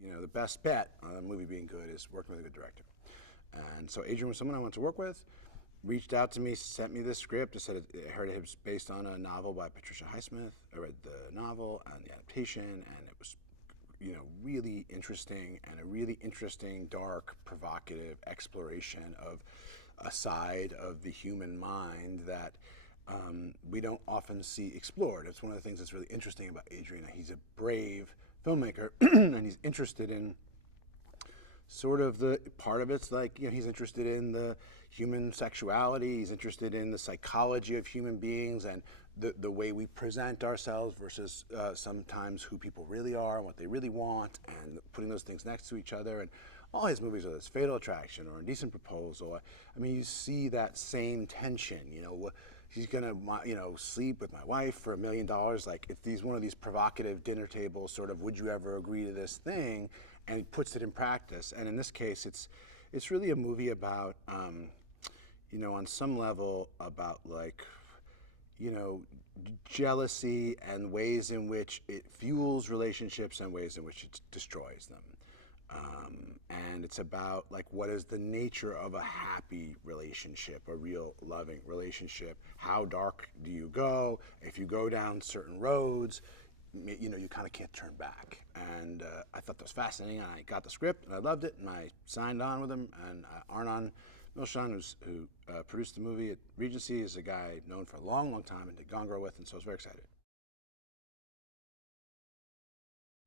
the best bet on a movie being good is working with a good director. And so Adrian was someone I wanted to work with, reached out to me, sent me this script. I said I heard it was based on a novel by Patricia Highsmith. I read the novel and the adaptation, and it was, really interesting, and a really interesting, dark, provocative exploration of a side of the human mind that we don't often see explored. It's one of the things that's really interesting about Adrian. He's a brave filmmaker, and he's interested in sort of the part of it's like, he's interested in the human sexuality, he's interested in the psychology of human beings and the way we present ourselves versus sometimes who people really are and what they really want, and putting those things next to each other. And all his movies, whether it's Fatal Attraction or Indecent Proposal, I mean, you see that same tension, he's gonna, sleep with my wife for $1 million. Like, if he's one of these provocative dinner table sort of, would you ever agree to this thing? And he puts it in practice. And in this case, it's really a movie about, on some level, about jealousy and ways in which it fuels relationships and ways in which it destroys them. And it's about what is the nature of a happy relationship, a real loving relationship? How dark do you go? If you go down certain roads, you kind of can't turn back. And I thought that was fascinating. And I got the script and I loved it, and I signed on with him. And Arnon Milchan, who produced the movie at Regency, is a guy known for a long, long time and did Gone Girl with, and so I was very excited.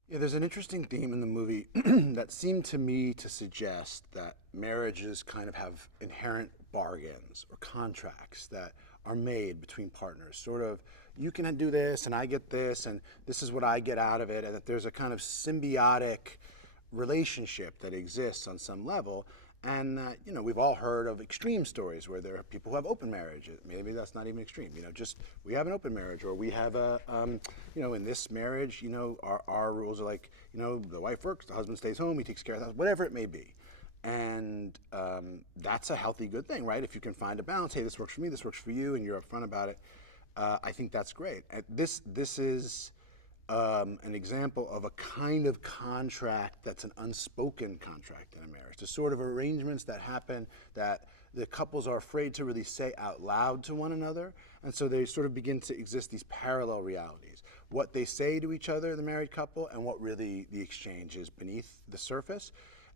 Yeah, there's an interesting theme in the movie that seemed to me to suggest that marriages kind of have inherent bargains or contracts that are made between partners. Sort of, you can do this and I get this and this is what I get out of it, and that there's a kind of symbiotic relationship that exists on some level. And we've all heard of extreme stories where there are people who have open marriages. Maybe that's not even extreme. Just we have an open marriage, or we have a, in this marriage, our rules are like, the wife works, the husband stays home, he takes care of the house, whatever it may be. And that's a healthy, good thing, right? If you can find a balance, hey, this works for me, this works for you, and you're upfront about it, I think that's great. This is an example of a kind of contract that's an unspoken contract in a marriage. The sort of arrangements that happen that the couples are afraid to really say out loud to one another, and so they sort of begin to exist these parallel realities. What they say to each other, the married couple, and what really the exchange is beneath the surface.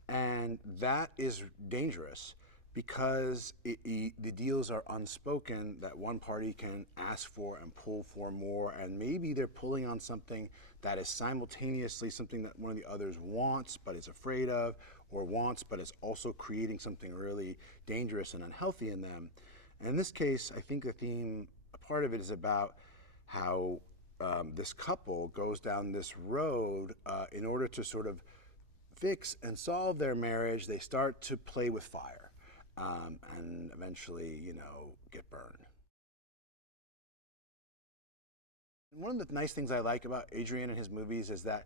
And that is dangerous because the deals are unspoken, that one party can ask for and pull for more, and maybe they're pulling on something that is simultaneously something that one of the others wants but is afraid of, or wants but is also creating something really dangerous and unhealthy in them. And in this case, I think the theme, a part of it is about how this couple goes down this road in order to sort of fix and solve their marriage. They start to play with fire. And eventually, get burned. And one of the nice things I like about Adrian and his movies is that,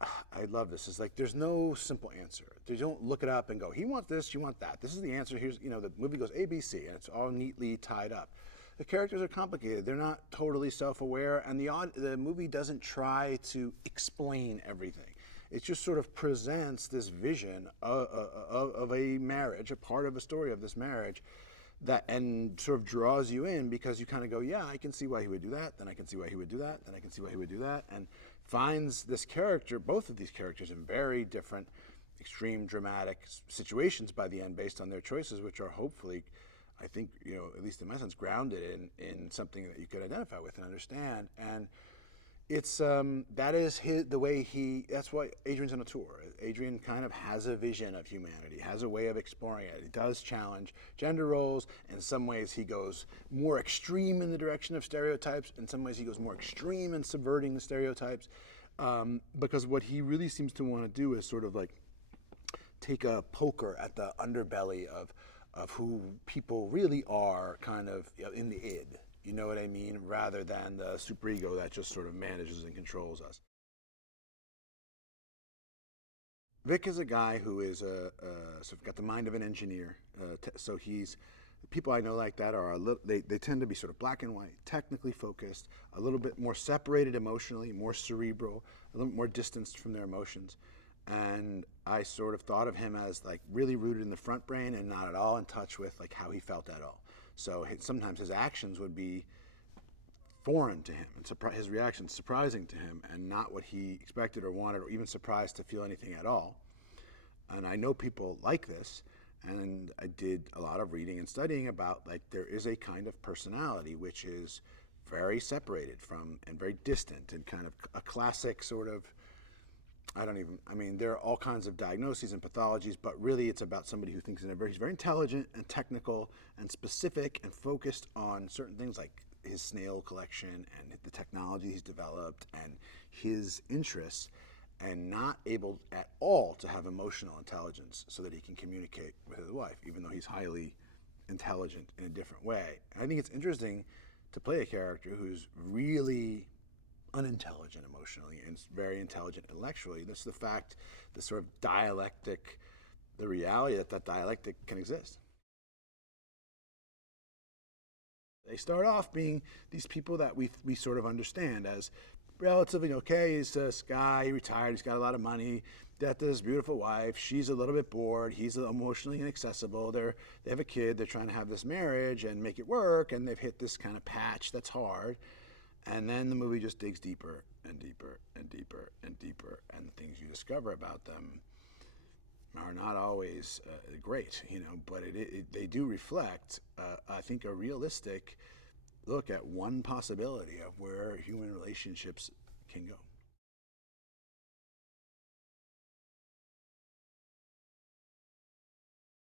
I love this, is there's no simple answer. They don't look it up and go, he wants this, you want that. This is the answer, here's, the movie goes A, B, C, and it's all neatly tied up. The characters are complicated. They're not totally self-aware, and the movie doesn't try to explain everything. It just sort of presents this vision of a marriage, a part of a story of this marriage, and sort of draws you in because you kind of go, yeah, I can see why he would do that, then I can see why he would do that, then I can see why he would do that, and finds this character, both of these characters, in very different, extreme, dramatic situations by the end based on their choices, which are hopefully, I think, at least in my sense, grounded in something that you could identify with and understand. And it's that is the way that's why Adrian's on a tour. Adrian kind of has a vision of humanity, has a way of exploring it. He does challenge gender roles. In some ways he goes more extreme in the direction of stereotypes. In some ways he goes more extreme in subverting the stereotypes. Because what he really seems to want to do is sort of take a poker at the underbelly of who people really are, kind of in the id. You know what I mean? Rather than the superego that just sort of manages and controls us. Vic is a guy who is sort of got the mind of an engineer. So people I know like that are they tend to be sort of black and white, technically focused, a little bit more separated emotionally, more cerebral, a little more distanced from their emotions. And I sort of thought of him as like really rooted in the front brain and not at all in touch with like how he felt at all. So sometimes his actions would be foreign to him, and his reactions surprising to him, and not what he expected or wanted, or even surprised to feel anything at all. And I know people like this, and I did a lot of reading and studying about like there is a kind of personality which is very separated from and very distant and kind of a classic sort of, I mean, there are all kinds of diagnoses and pathologies, but really it's about somebody who thinks he's very intelligent and technical and specific and focused on certain things like his snail collection and the technology he's developed and his interests, and not able at all to have emotional intelligence so that he can communicate with his wife, even though he's highly intelligent in a different way. And I think it's interesting to play a character who's really unintelligent emotionally and very intelligent intellectually. That's the fact, the sort of dialectic, the reality that dialectic can exist. They start off being these people that we sort of understand as relatively okay. He's this guy, he retired, he's got a lot of money, got this beautiful wife, she's a little bit bored, he's emotionally inaccessible, they have a kid, they're trying to have this marriage and make it work, and they've hit this kind of patch that's hard. And then the movie just digs deeper and deeper and deeper and deeper, and the things you discover about them are not always great, but they do reflect, I think, a realistic look at one possibility of where human relationships can go.